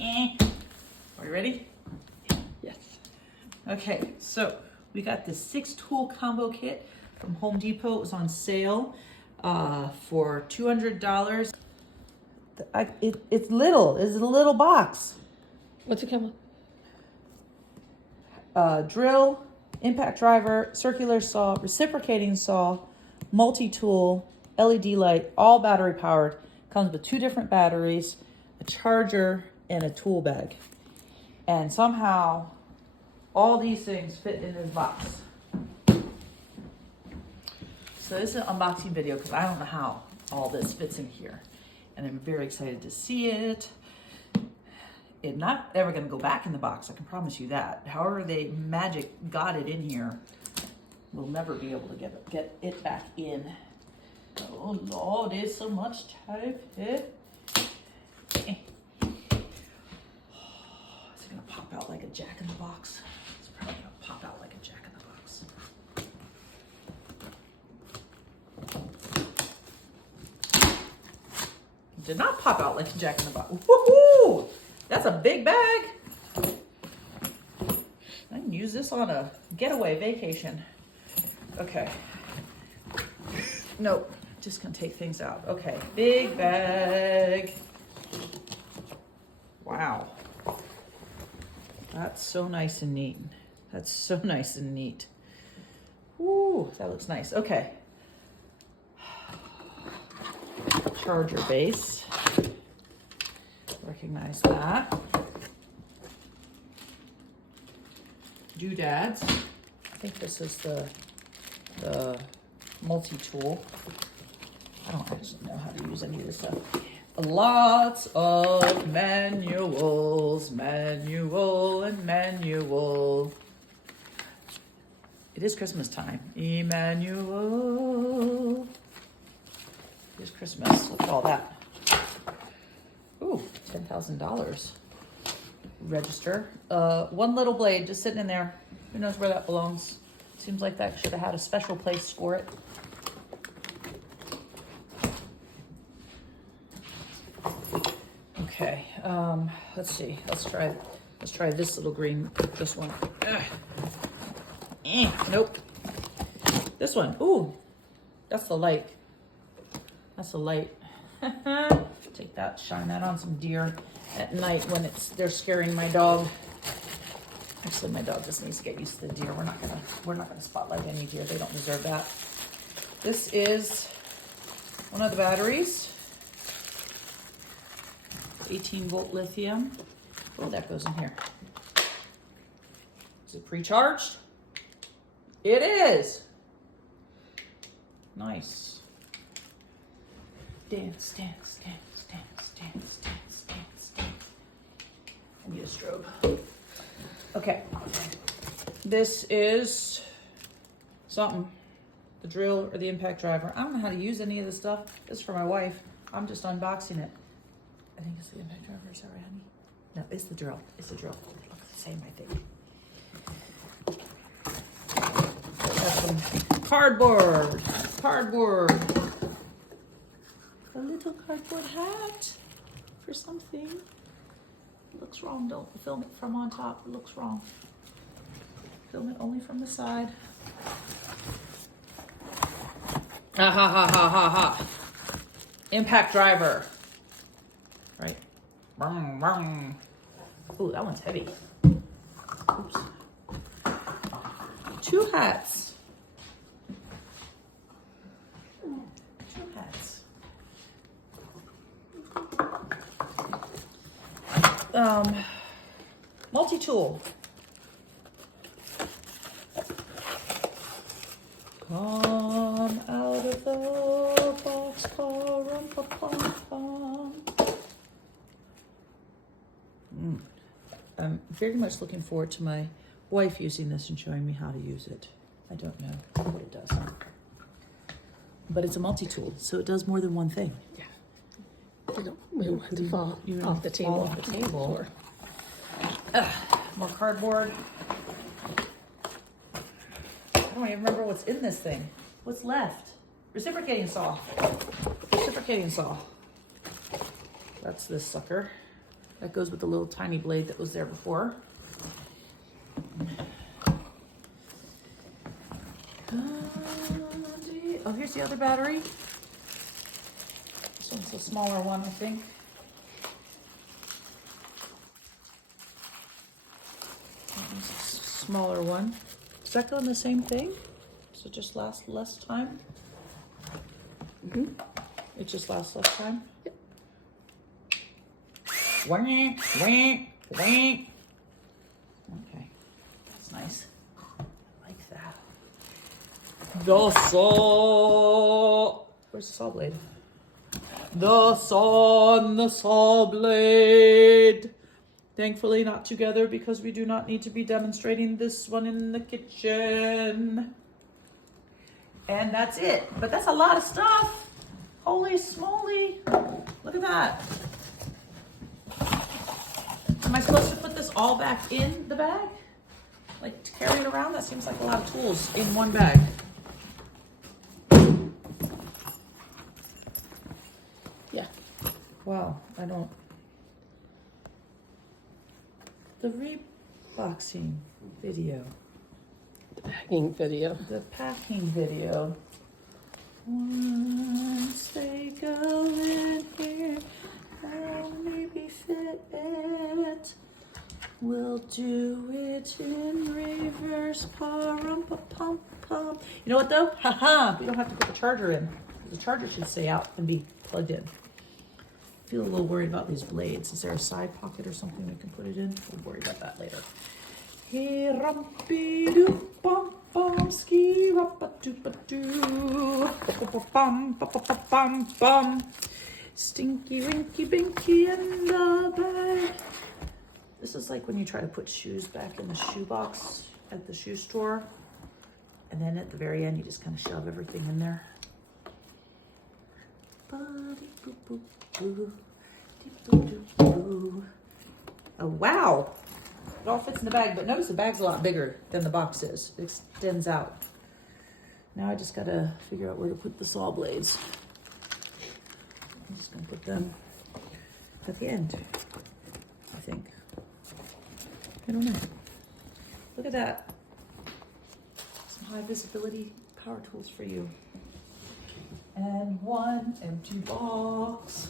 Are you ready? Yes. Okay, so we got this 6-tool combo kit from Home Depot. It was on sale for $200. It's little. It's a little box. What's it come with? Drill, impact driver, circular saw, reciprocating saw, multi-tool, LED light, all battery powered. Comes with 2 different batteries, a charger, and a tool bag. And somehow all these things fit in this box. So this is an unboxing video because I don't know how all this fits in here. And I'm very excited to see it. It's not ever going to go back in the box, I can promise you that. However they magic got it in here, we'll never be able to get it back in. Oh Lord, there's so much tape here. Is it going to pop out like a jack in the box? It's probably going to pop out like a jack in the box. It did not pop out like a jack in the box. Woohoo! That's a big bag. I can use this on a getaway vacation. Okay. Nope. Just gonna take things out. Okay. Big bag. Wow. That's so nice and neat. That's so nice and neat. Ooh, that looks nice. Okay. Charger base. Recognize that. Doodads. I think this is the multi-tool. I don't actually know how to use any of this stuff. Lots of manuals, manual and manual. It is Christmas time. Emmanuel. It is Christmas. Look at all that. Ooh, $10,000. Register. One little blade just sitting in there. Who knows where that belongs? Seems like that should have had a special place for it. Okay, let's see. Let's try this little green. This one. Nope. This one. Ooh, that's the light. That's the light. Take that, shine that on some deer at night when they're scaring my dog. Actually, my dog just needs to get used to the deer. We're not gonna spotlight any deer. They don't deserve that. This is one of the batteries. 18-volt lithium. Oh, that goes in here. Is it pre-charged? It is. Nice. Dance, dance, dance, dance, dance, dance, dance, dance. I need a strobe. Okay. This is something. The drill or the impact driver. I don't know how to use any of this stuff. This is for my wife. I'm just unboxing it. I think it's the impact driver. Is that right, honey? No, it's the drill. It's the drill. They look the same, I think. Got some cardboard. Cardboard. A little cardboard hat for something. It looks wrong. Don't film it from on top. It looks wrong. Film it only from the side. Ha ha ha ha ha ha. Impact driver. Right. Vroom, vroom. Ooh, that one's heavy. Oops. 2 hats. 2 hats. Multi-tool. Come out of the boxcar, rum-pa-pum-pum. I'm very much looking forward to my wife using this and showing me how to use it. I don't know what it does. But it's a multi-tool, so it does more than one thing. Yeah. I don't really want to fall off the table. Off the table. More cardboard. I don't even remember what's in this thing. What's left? Reciprocating saw. Reciprocating saw. That's this sucker. That goes with the little tiny blade that was there before. Oh, here's the other battery. This one's a smaller one, I think. That one's a smaller one. Does that go in the same thing? So it just lasts less time? Mm-hmm. It just lasts less time? Yep. Wink, wink, wink. Okay, that's nice. I like that. The saw. Where's the saw blade? The saw and the saw blade. Thankfully not together because we do not need to be demonstrating this one in the kitchen. And that's it. But that's a lot of stuff. Holy smoly. Look at that. Am I supposed to put this all back in the bag? Like to carry it around? That seems like a lot of tools in one bag. Yeah. Wow, I don't. The reboxing video. The packing video. The packing video. Once they go in here, I'll maybe fit it. We'll do it in reverse. Pum. You know what though? Haha, we don't have to put the charger in. The charger should stay out and be plugged in. I feel a little worried about these blades. Is there a side pocket or something we can put it in? We'll worry about that later. Bum ski bum stinky winky binky in the bag. This is like when you try to put shoes back in the shoe box at the shoe store, and then at the very end you just kind of shove everything in there. Oh wow, it all fits in the bag, but notice the bag's a lot bigger than the box is. It extends out. Now I just gotta figure out where to put the saw blades. I'm just gonna put them at the end, I think. I don't know. Look at that. Some high visibility power tools for you. And one empty box.